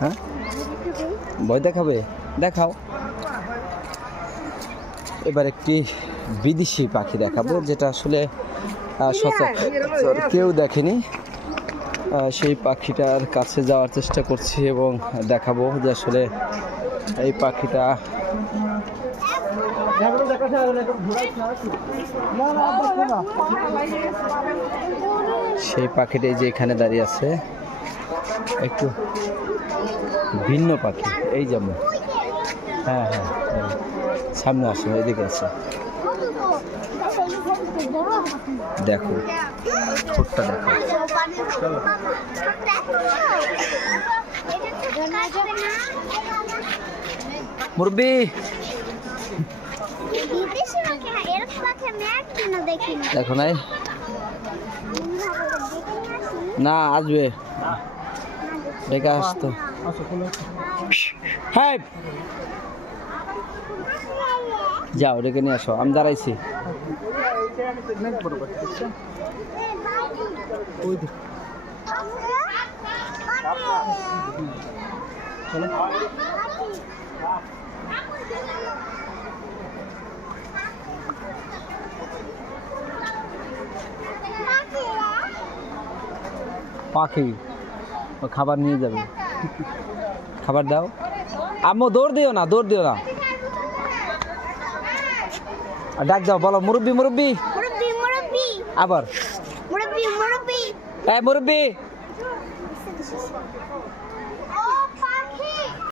হ্যাঁ, ভয় দেখাবে, দেখাও। এবার একটি বিদেশি পাখি দেখাবো, যেটা আসলে সচরাচর কেউ দেখেনি। সেই পাখিটার কাছে যাওয়ার চেষ্টা করছি এবং দেখাবো যে আসলে এই পাখিটা সেই পাখিটাই যে এখানে দাঁড়িয়ে আছে, একটু ভিন্ন পাখি। এই যেমন, হ্যাঁ হ্যাঁ, সামনে আসো, এদিকে আছে, দেখো ঠোঁটটা দেখো। মুরব্বি, দেখো নাই না, আসবে, ডেকে আসতো। হ্যাঁ, যাও ডেকে নিয়ে আসো, আমি দাঁড়াইছি। পাখি ও খাবার নিয়ে যাবে, খাবার দাও। আম্মু দৌড় দিও না, দৌড় দিও না, ডাক দাও, বলো মুরব্বি মুরব্বি, আবার মুরব্বি মুরব্বি,